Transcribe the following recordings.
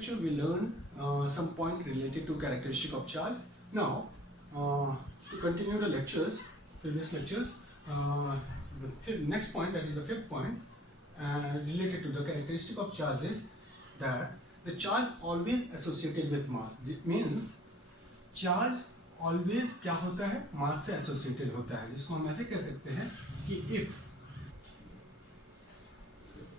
We learn some point related to characteristic of charge. Now, to continue the lectures, previous lectures, the next point, that is the fifth point, related to the characteristic of charge is that the charge always associated with mass. It means charge always क्या होता है, mass से associated होता है, जिसको हम ऐसे कह सकते हैं कि if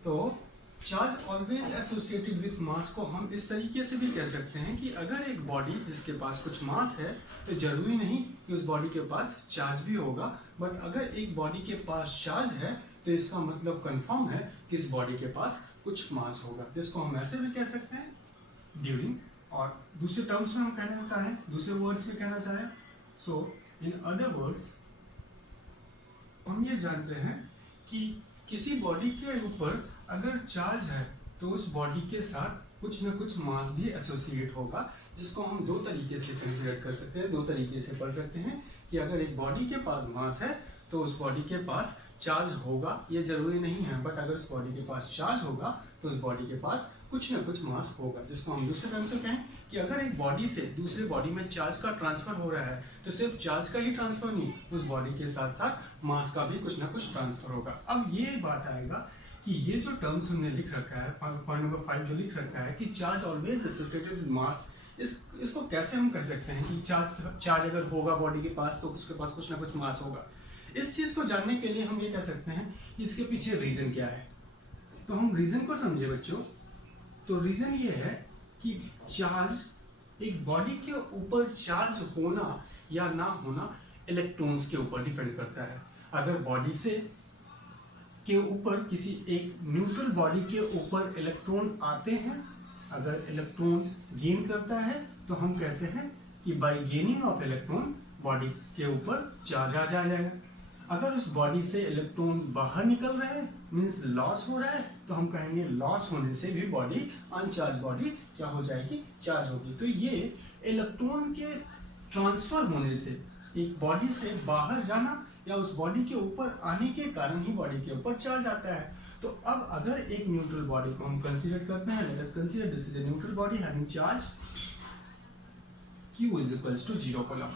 तो charge always associated with mass को हम इस तरीके से भी कह सकते हैं कि अगर एक बॉडी जिसके पास कुछ मास है तो जरूरी नहीं कि उस बॉडी के पास चार्ज भी होगा, बट अगर एक बॉडी के पास चार्ज है तो इसका मतलब कंफर्म है कि इस बॉडी के पास कुछ मास होगा, जिसको हम ऐसे भी कह सकते हैं ड्यूरिंग, और दूसरे टर्म्स में हम कहना चाहें, दूसरे वर्ड्स में कहना चाहें, सो इन अदर वर्ड्स हम ये जानते हैं कि किसी बॉडी के ऊपर अगर चार्ज है तो उस बॉडी के साथ कुछ ना कुछ मास भी एसोसिएट होगा, जिसको हम दो तरीके से कंसीडर कर सकते हैं, दो तरीके से पढ़ सकते हैं कि अगर एक बॉडी के पास मास है तो उस बॉडी के पास चार्ज होगा, ये जरूरी नहीं है, बट अगर उस बॉडी के पास चार्ज होगा तो उस बॉडी के पास कुछ ना कुछ मास होगा, जिसको हम दूसरे टर्म से कहें कि अगर एक बॉडी से दूसरे बॉडी में चार्ज का ट्रांसफर हो रहा है तो सिर्फ चार्ज का ही ट्रांसफर नहीं, उस बॉडी के साथ साथ मास का भी कुछ ना कुछ ट्रांसफर होगा। अब ये बात आएगा कि ये जो टर्म्स हमने लिख रखा है, पॉइंट नंबर 5 जो लिख रखा है कि charge always associated with mass, इसको कैसे हम कह सकते हैं कि चार्ज अगर होगा बॉडी के पास तो उसके पास कुछ ना कुछ मास होगा। इस चीज को जानने के लिए हम ये कह सकते हैं कि इसके पीछे रीजन क्या है। तो हम रीजन को समझे बच्चों, तो रीजन ये है कि चार्ज, एक बॉडी के ऊपर चार्ज होना या ना होना इलेक्ट्रॉन्स के ऊपर डिपेंड करता है। अगर बॉडी से के ऊपर किसी एक न्यूट्रल बॉडी के ऊपर इलेक्ट्रॉन आते हैं, अगर इलेक्ट्रॉन गेन करता है तो हम कहते हैं कि bye gaining of electron body के ऊपर चार्ज आ जाएगा। अगर उस बॉडी से इलेक्ट्रॉन बाहर निकल रहे हैं, मींस लॉस हो रहा है, तो हम कहेंगे लॉस होने से भी बॉडी, अनचार्ज बॉडी क्या हो जाएगी, चार्ज होगी। तो ये इलेक्ट्रॉन के ट्रांसफर होने से, एक बॉडी से बाहर जाना या उस बॉडी के ऊपर आने के कारण ही बॉडी के ऊपर चार्ज आता है। तो अब अगर एक न्यूट्रल बॉडी को हम कंसीडर करते हैं, let us consider this is a neutral body having charge Q is equals to 0 coulomb.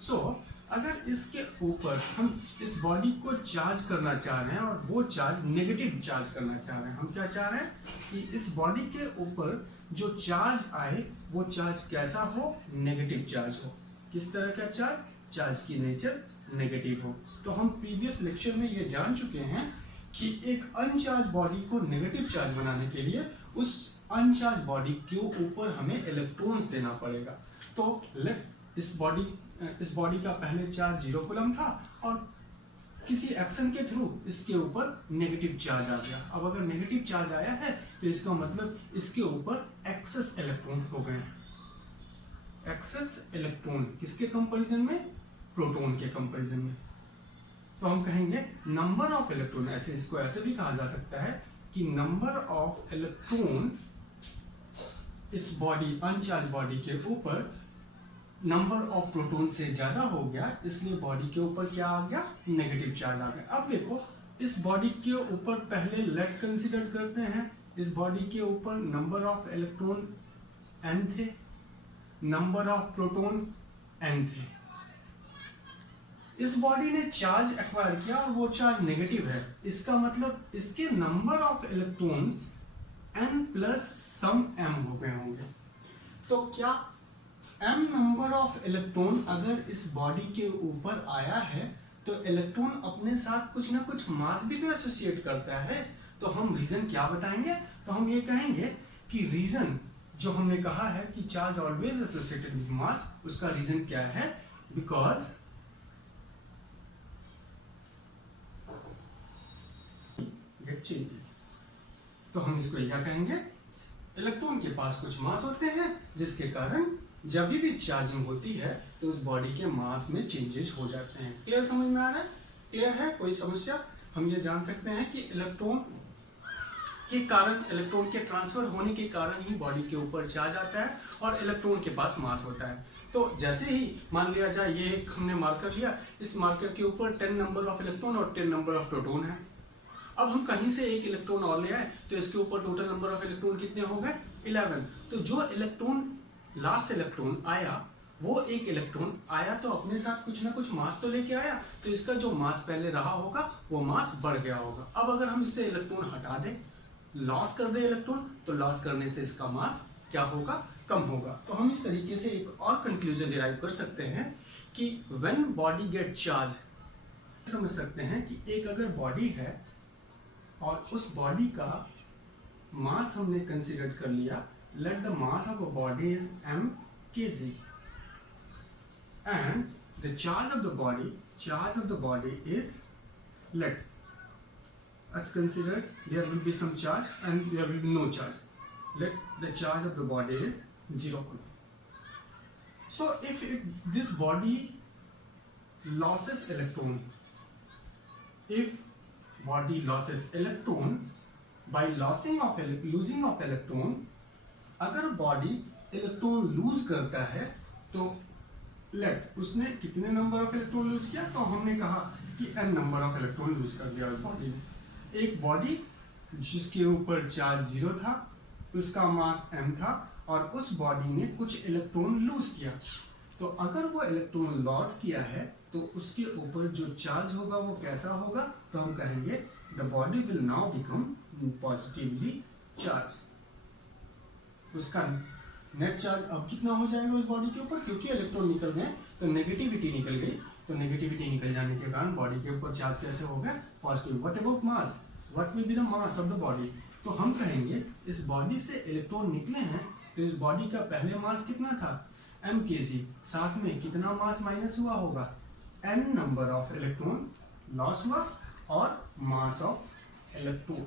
So अगर इसके ऊपर हम इस बॉडी को चार्ज करना चाह रहे हैं और वो चार्ज नेगेटिव चार्ज करना चाह रहे हैं, हम क्या चाह रहे हैं कि इस बॉडी के ऊपर जो चार्ज आए वो चार्ज कैसा हो, नेगेटिव चार्ज हो। किस तरह का चार्ज, चार्ज की नेचर नेगेटिव हो। तो हम प्रीवियस लेक्चर में ये जान चुके हैं कि एक अनचार्ज बॉडी को नेगेटिव चार्ज बनाने के लिए उस अनचार्ज बॉडी के ऊपर हमें इलेक्ट्रॉन्स देना पड़ेगा। तो लेट इस बॉडी का पहले चार्ज 0 कूलम था और किसी एक्शन के थ्रू इसके ऊपर नेगेटिव चार्ज आ गया। अब अगर नेगेटिव चार्ज आया है तो इसका मतलब इसके ऊपर एक्सेस इलेक्ट्रॉन हो गए। एक्सेस इलेक्ट्रॉन किसके कंपैरिजन में, प्रोटॉन के कंपैरिजन में। तो हम कहेंगे नंबर ऑफ इलेक्ट्रॉन, ऐसे इसको ऐसे भी कहा जा सकता है कि नंबर ऑफ इलेक्ट्रॉन इस बॉडी, अनचार्ज बॉडी के ऊपर नंबर ऑफ प्रोटॉन से ज्यादा हो गया, इसलिए बॉडी के ऊपर क्या आ गया, नेगेटिव चार्ज आ गया। अब देखो इस बॉडी के ऊपर पहले लेट कंसीडर करते हैं, इस बॉडी के ऊपर नंबर ऑफ इलेक्ट्रॉन n थे, नंबर ऑफ प्रोटॉन n थे। इस बॉडी ने चार्ज एक्वायर किया और वो चार्ज नेगेटिव है, इसका मतलब इसके number of electrons n plus some m हो गए होंगे। तो क्या m नंबर ऑफ इलेक्ट्रॉन अगर इस बॉडी के ऊपर आया है तो इलेक्ट्रॉन अपने साथ कुछ ना कुछ मास भी तो एसोसिएट करता है। तो हम रीजन क्या बताएंगे, तो हम ये कहेंगे कि रीजन जो हमने कहा है कि charge always associated with mass, उसका रीजन क्या है, बिकॉज चेंजेस। तो हम इसको क्या कहेंगे, इलेक्ट्रॉन के पास कुछ मास होते हैं जिसके कारण जब भी चार्जिंग होती है तो उस बॉडी के मास में चेंजेस हो जाते हैं। क्लियर, समझ में आ रहा है, क्लियर है, कोई समस्या। हम ये जान सकते हैं कि इलेक्ट्रॉन के कारण, इलेक्ट्रॉन के ट्रांसफर होने के कारण ही बॉडी के ऊपर चार्ज आता है और इलेक्ट्रॉन के पास मास होता है। तो जैसे ही मान लिया जाए ये हमने मार्कर लिया, इस मार्कर के ऊपर 10 नंबर ऑफ इलेक्ट्रॉन और 10 नंबर ऑफ प्रोटॉन है। अब हम कहीं से एक इलेक्ट्रॉन और ले आए तो इसके ऊपर टोटल नंबर ऑफ इलेक्ट्रॉन कितने हो गए, 11। तो जो इलेक्ट्रॉन लास्ट इलेक्ट्रॉन आया वो एक इलेक्ट्रॉन आया तो अपने साथ कुछ ना कुछ मास तो लेके आया, तो इसका जो मास पहले रहा होगा वो मास बढ़ गया होगा। अब अगर हम इससे इलेक्ट्रॉन हटा दें, लॉस कर दे इलेक्ट्रॉन, तो लॉस करने से इसका मास क्या होगा, कम होगा। तो हम इस तरीके से एक और कंक्लूजन डिराइव कर सकते हैं कि व्हेन बॉडी गेट चार्ज, समझ सकते हैं कि एक अगर बॉडी है और उस बॉडी का मास हमने कंसीडर कर लिया, let the mass of a body is m kg and the charge of the body is, let us consider there will be some charge and there will be no charge. Let the charge of the body is 0 coulomb. So if this body loses electron, if body loses electron, by losing of losing of electron, अगर body electron lose करता है तो late उसने कितने number of electron lose किया, तो हमने कहा कि n number of electron lose कर दिया उस बॉडी ने। एक बॉडी जिसके ऊपर चार्ज 0 था, उसका मास m था और उस बॉडी ने कुछ इलेक्ट्रॉन लूज किया, तो अगर वो इलेक्ट्रॉन लॉस किया है तो उसके ऊपर जो चार्ज होगा वो कैसा होगा, तो हम कहेंगे the body will now become positively charge. उसका नेट चार्ज अब कितना हो जाएगा उस बॉडी के ऊपर, क्योंकि इलेक्ट्रॉन निकल गए तो नेगेटिविटी निकल गई, तो नेगेटिविटी निकल जाने के कारण बॉडी के ऊपर चार्ज कैसे हो गया, positive. What about mass, what will be the mass of the body, तो हम कहेंगे इस बॉडी से इलेक्ट्रॉन निकले हैं तो इस बॉडी का पहले मास कितना था m kg, साथ में कितना मास माइनस हुआ होगा, n number of electron loss हुआ और मास ऑफ इलेक्ट्रॉन।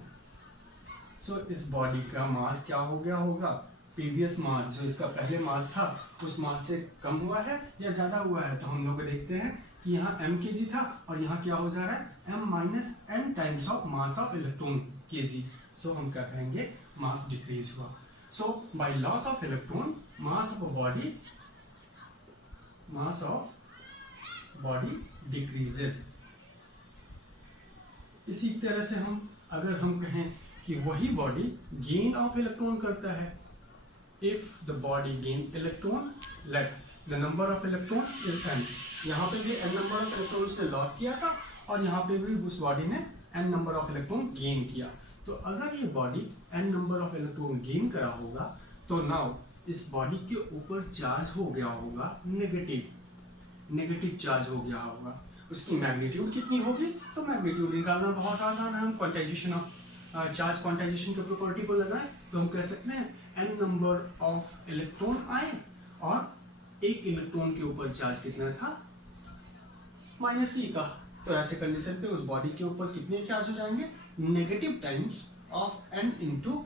सो इस बॉडी का मास क्या हो गया होगा, प्रीवियस मास जो इसका पहले मास था उस मास से कम हुआ है या ज्यादा हुआ है, तो हम लोग देखते हैं कि यहाँ m kg था और यहाँ क्या हो जा रहा है m minus n times of mass of electron kg। So हम क्या कहेंगे, मास डिक्रीज हुआ। So by loss of electron mass of body decreases. इसी तरह से अगर हम कहें कि वही बॉडी गेन ऑफ इलेक्ट्रॉन करता है, if the body gain electron, let the number of electron is n। यहाँ पे भी n number of electron उसने लॉस किया था और यहाँ पे भी उस बॉडी ने n number of electron gain किया। तो अगर ये body n number of electron gain करा होगा तो नाउ इस बॉडी के ऊपर चार्ज हो गया होगा नेगेटिव चार्ज हो गया होगा। उसकी मैग्नीट्यूड कितनी होगी, तो मैग्नीट्यूड निकालना बहुत आसान है। हम क्वांटाइजेशन ऑफ चार्ज क्वांटाइजेशन की प्रॉपर्टी को लगाएं तो हम कह सकते हैं n नंबर ऑफ इलेक्ट्रॉन आए और एक इलेक्ट्रॉन के ऊपर चार्ज कितना था, -e का। तो ऐसे कंडीशन पे उस बॉडी के ऊपर कितने चार्ज हो जाएंगे, negative times of n into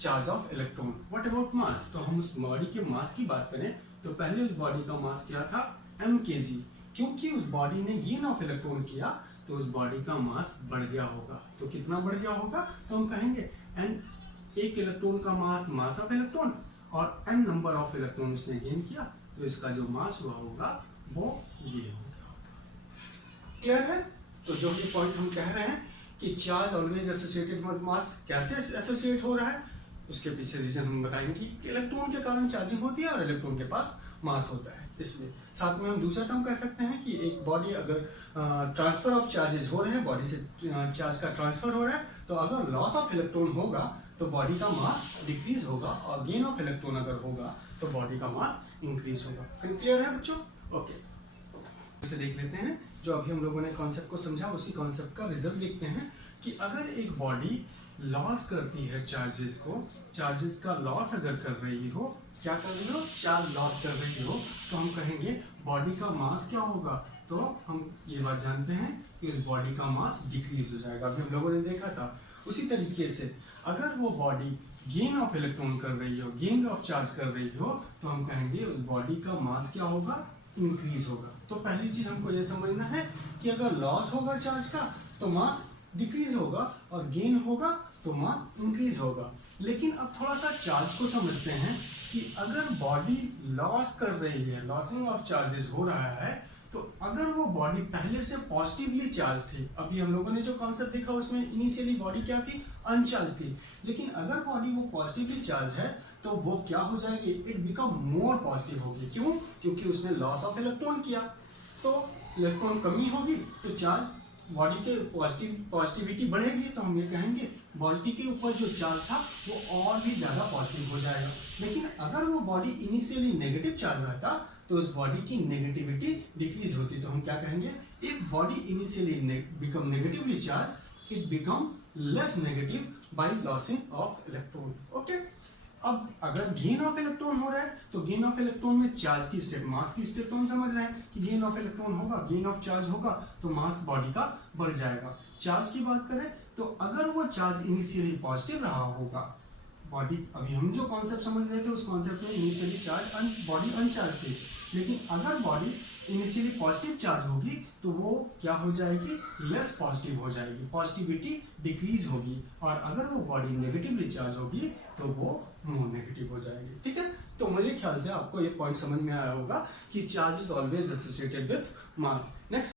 charge of electron. What about mass, तो हम उस बॉडी के मास की बात करें तो पहले उस बॉडी का मास क्या था, m kg। क्योंकि उस बॉडी ने गेन ऑफ इलेक्ट्रॉन किया तो उस बॉडी का मास बढ़ गया होगा। तो कितना बढ़ गया होगा, तो हम कहेंगे n, एक इलेक्ट्रॉन का मास ऑफ इलेक्ट्रॉन और n नंबर ऑफ इलेक्ट्रॉन उसने गेन किया, तो इसका जो मास हुआ होगा वो ये होगा। क्लियर है। तो जो भी पॉइंट हम कह रहे हैं कि charge always associated with mass, कैसे एसोसिएट हो रहा है उसके पीछे रीजन हम बताएंगे कि इलेक्ट्रॉन के कारण चार्जिंग होती है और इलेक्ट्रॉन के पास मास होता है। इसलिए साथ में हम दूसरा टर्म कह सकते हैं कि एक बॉडी अगर ट्रांसफर ऑफ चार्जेस हो रहे हैं, बॉडी से चार्ज का ट्रांसफर हो रहा है, तो अगर लॉस ऑफ इलेक्ट्रॉन होगा तो बॉडी का मास डिक्रीज होगा और गेन ऑफ इलेक्ट्रॉन अगर होगा तो बॉडी का मास इंक्रीज होगा। क्लियर है बच्चों? ओके, इसे देख लेते हैं। जो अभी हम लोगों ने कॉन्सेप्ट को समझा उसी कॉन्सेप्ट का रिजल्ट देखते हैं कि अगर एक बॉडी लॉस करती है चार्जेस को, चार्जेस का लॉस अगर कर रही हो, क्या कर रही हो, चार्ज लॉस कर रही हो, तो हम कहेंगे बॉडी का मास क्या होगा, तो हम ये बात जानते हैं कि उस बॉडी का मास डिक्रीज हो जाएगा। अभी हम लोगों ने देखा था। उसी तरीके से अगर वो बॉडी गेन ऑफ इलेक्ट्रॉन कर रही हो, गेन ऑफ चार्ज कर रही हो, तो हम कहेंगे उस बॉडी का मास क्या होगा, इंक्रीज होगा। तो पहली चीज हमको ये समझना है कि अगर लॉस होगा चार्ज का तो मास डिक्रीज होगा और गेन होगा तो मास इंक्रीज होगा। लेकिन अब थोड़ा सा चार्ज को समझते हैं कि अगर बॉडी लॉस कर रही है, लॉसिंग ऑफ चार्जेस हो रहा है, तो अगर वो बॉडी पहले से पॉजिटिवली चार्ज थी, अभी हम लोगों ने जो कॉन्सेप्ट देखा उसमें इनिशियली बॉडी क्या थी, अनचार्ज थी, लेकिन अगर बॉडी वो पॉजिटिवली चार्ज है तो वो क्या हो जाएगी, इट बिकम मोर पॉजिटिव होगी। क्यों? क्योंकि उसने लॉस ऑफ इलेक्ट्रॉन किया, तो इलेक्ट्रॉन कमी होगी तो चार्ज बॉडी के पॉजिटिविटी बढ़ेगी, तो हम ये कहेंगे बॉडी के ऊपर जो चार्ज था वो और भी ज्यादा पॉजिटिव हो जाएगा। लेकिन अगर वो बॉडी इनिशियली नेगेटिव चार्ज रहता तो उस बॉडी की नेगेटिविटी डिक्रीज होती, तो हम क्या कहेंगे, if body initially become negatively charge it become less negative by losing of electron. Okay, अब अगर गेन ऑफ इलेक्ट्रॉन हो रहा है तो गेन ऑफ इलेक्ट्रॉन में चार्ज की स्टेट, मास की स्टेट तो हम समझ रहे हैं कि गेन ऑफ इलेक्ट्रॉन होगा, गेन ऑफ चार्ज होगा तो मास बॉडी का बढ़ जाएगा। चार्ज की बात करें तो अगर वो चार्ज इनिशियली पॉजिटिव रहा होगा, बॉडी अभी हम जो कॉन्सेप्ट समझ रहे थे उस कॉन्सेप्ट में इनिशियली चार्ज बॉडी अनचार्ज थी, लेकिन अगर बॉडी इनिशियली पॉजिटिव चार्ज होगी तो वो क्या हो जाएगी, लेस पॉजिटिव हो जाएगी, पॉजिटिविटी डिक्रीज होगी, और अगर वो बॉडी नेगेटिवली चार्ज होगी तो वो मोर नेगेटिव हो जाएगी। ठीक है, तो मेरे ख्याल से आपको ये पॉइंट समझ में आया होगा कि charge is always associated with mass. Next